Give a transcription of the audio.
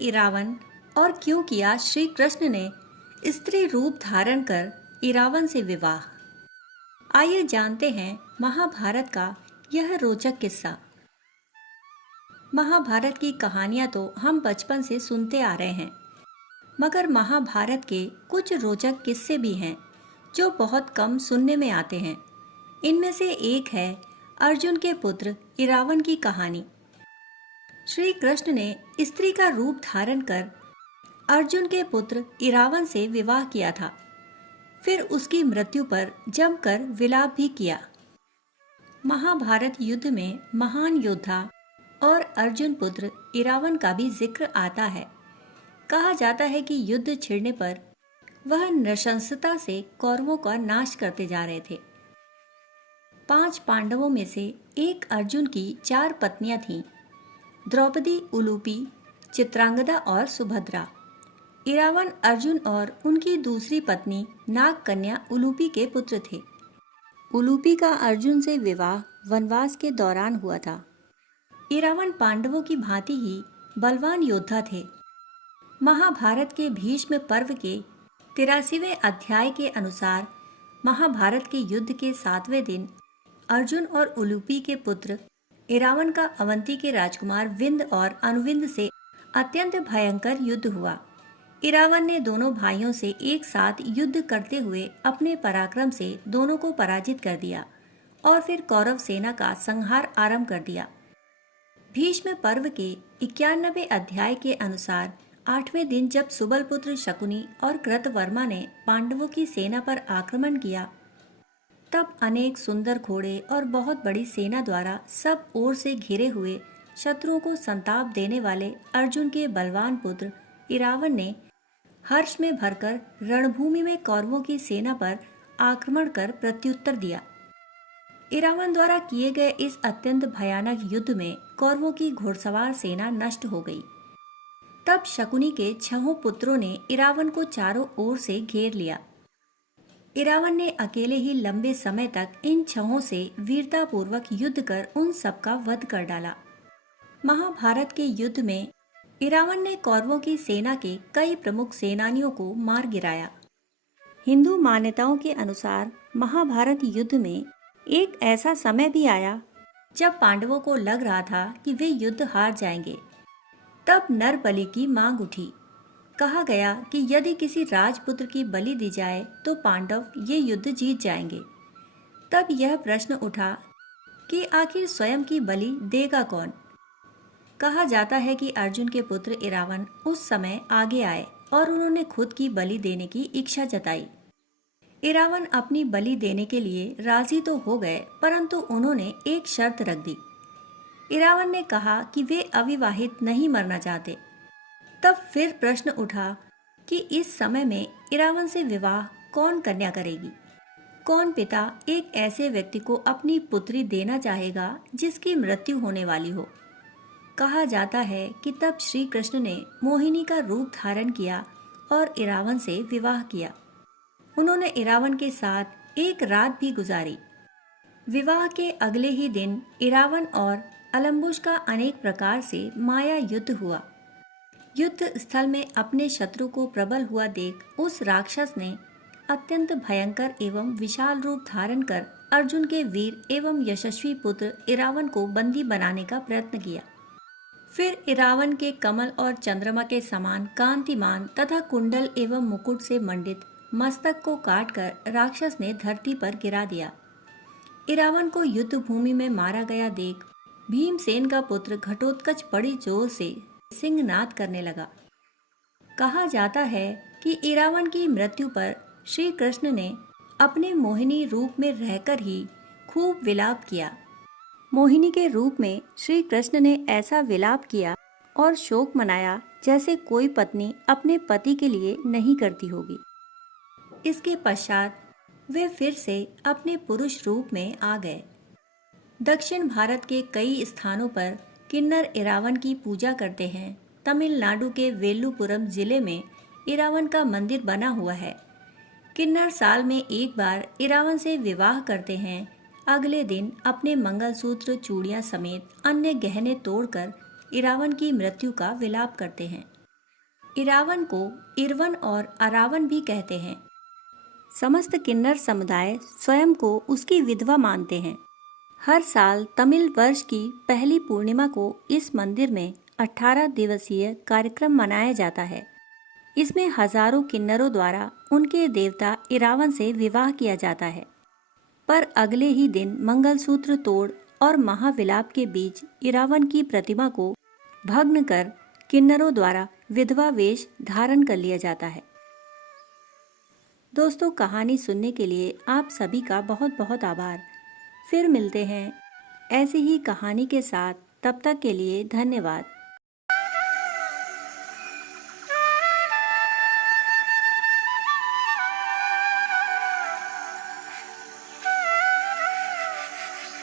इरावन और क्यों किया श्री कृष्ण ने स्त्री रूप धारण कर इरावन से विवाह। आइए जानते हैं महाभारत का यह रोचक किस्सा। महाभारत की कहानियां तो हम बचपन से सुनते आ रहे हैं, मगर महाभारत के कुछ रोचक किस्से भी हैं जो बहुत कम सुनने में आते हैं। इनमें से एक है अर्जुन के पुत्र इरावन की कहानी। श्री कृष्ण ने स्त्री का रूप धारण कर अर्जुन के पुत्र इरावन से विवाह किया था। फिर उसकी मृत्यु पर जमकर विलाप भी किया। महाभारत युद्ध में महान योद्धा और अर्जुन पुत्र इरावन का भी जिक्र आता है। कहा जाता है कि युद्ध छिड़ने पर वह नृशंसता से कौरवों का नाश करते जा रहे थे। 5 पांडवों में से एक अर्जुन की 4 पत्नियां थीं, द्रौपदी, उलूपी, चित्रांगदा और सुभद्रा। इरावन अर्जुन और उनकी दूसरी पत्नी नागकन्या उलूपी के पुत्र थे। उलूपी का अर्जुन से विवाह वनवास के दौरान हुआ था। इरावन पांडवों की भांति ही बलवान योद्धा थे। महाभारत के भीष्म पर्व के 83वें अध्याय के अनुसार महाभारत के युद्ध के 7वें दिन अर्जुन और उलूपी के पुत्र इरावन का अवंती के राजकुमार विंद और अनुविंद से अत्यंत भयंकर युद्ध हुआ। इरावन ने दोनों भाइयों से एक साथ युद्ध करते हुए अपने पराक्रम से दोनों को पराजित कर दिया और फिर कौरव सेना का संहार आरंभ कर दिया। भीष्म पर्व के 91वें अध्याय के अनुसार 8वें दिन जब सुबलपुत्र शकुनी और कृतवर्मा ने पांडवों की सेना पर आक्रमण किया, तब अनेक सुंदर घोड़े और बहुत बड़ी सेना द्वारा सब ओर से घिरे हुए शत्रुओं को संताप देने वाले अर्जुन के बलवान पुत्र इरावन ने हर्ष में भरकर रणभूमि में कौरवों की सेना पर आक्रमण कर प्रत्युत्तर दिया। इरावन द्वारा किए गए इस अत्यंत भयानक युद्ध में कौरवों की घुड़सवार सेना नष्ट हो गई। तब शकुनी के 6 पुत्रों ने इरावन को चारों ओर से घेर लिया। इरावन ने अकेले ही लंबे समय तक इन 6 से वीरतापूर्वक युद्ध कर उन सबका वध कर डाला। महाभारत के युद्ध में इरावन ने कौरवों की सेना के कई प्रमुख सेनानियों को मार गिराया। हिंदू मान्यताओं के अनुसार महाभारत युद्ध में एक ऐसा समय भी आया जब पांडवों को लग रहा था कि वे युद्ध हार जाएंगे। तब नर बलि की मांग उठी। कहा गया कि यदि किसी राजपुत्र की बलि दी जाए तो पांडव ये युद्ध जीत जाएंगे। तब यह प्रश्न उठा कि आखिर स्वयं की बलि देगा कौन। कहा जाता है कि अर्जुन के पुत्र इरावन उस समय आगे आए और उन्होंने खुद की बलि देने की इच्छा जताई। इरावन अपनी बलि देने के लिए राजी तो हो गए, परंतु उन्होंने एक शर्त रख दी। इरावन ने कहा कि वे अविवाहित नहीं मरना चाहते। तब फिर प्रश्न उठा कि इस समय में इरावन से विवाह कौन कन्या करेगी। कौन पिता एक ऐसे व्यक्ति को अपनी पुत्री देना चाहेगा जिसकी मृत्यु होने वाली हो। कहा जाता है कि तब श्री कृष्ण ने मोहिनी का रूप धारण किया और इरावन से विवाह किया। उन्होंने इरावन के साथ एक रात भी गुजारी। विवाह के अगले ही दिन इरावन और अलम्बुश का अनेक प्रकार से माया युद्ध हुआ। युद्ध स्थल में अपने शत्रु को प्रबल हुआ देख उस राक्षस ने अत्यंत भयंकर एवं विशाल रूप धारण कर अर्जुन के वीर एवं यशस्वी पुत्र इरावन को बंदी बनाने का प्रयत्न किया। फिर इरावन के कमल और चंद्रमा के समान कांतिमान तथा कुंडल एवं मुकुट से मंडित मस्तक को काटकर राक्षस ने धरती पर गिरा दिया। इरावन को युद्ध भूमि में मारा गया देख भीमसेन का पुत्र घटोत्कच बड़ी जोर से सिंहनाद करने लगा। कहा जाता है कि इरावन की मृत्यु पर श्री कृष्ण ने अपने मोहिनी रूप में रहकर ही खूब विलाप किया। मोहिनी के रूप में श्री कृष्ण ने ऐसा विलाप किया और शोक मनाया जैसे कोई पत्नी अपने पति के लिए नहीं करती होगी। इसके पश्चात वे फिर से अपने पुरुष रूप में आ गए। दक्षिण भारत के कई स्थानों पर किन्नर इरावन की पूजा करते हैं। तमिलनाडु के वेलुपुरम जिले में इरावन का मंदिर बना हुआ है। किन्नर साल में एक बार इरावन से विवाह करते हैं। अगले दिन अपने मंगलसूत्र, चूड़ियां समेत अन्य गहने तोड़कर इरावन की मृत्यु का विलाप करते हैं। इरावन को इरवन और अरावन भी कहते हैं। समस्त किन्नर समुदाय स्वयं को उसकी विधवा मानते हैं। हर साल तमिल वर्ष की पहली पूर्णिमा को इस मंदिर में 18 दिवसीय कार्यक्रम मनाया जाता है। इसमें हजारों किन्नरों द्वारा उनके देवता इरावन से विवाह किया जाता है। पर अगले ही दिन मंगलसूत्र तोड़ और महाविलाप के बीच इरावन की प्रतिमा को भग्न कर किन्नरों द्वारा विधवा वेश धारण कर लिया जाता है। दोस्तों, कहानी सुनने के लिए आप सभी का बहुत बहुत आभार। फिर मिलते हैं ऐसी ही कहानी के साथ। तब तक के लिए धन्यवाद।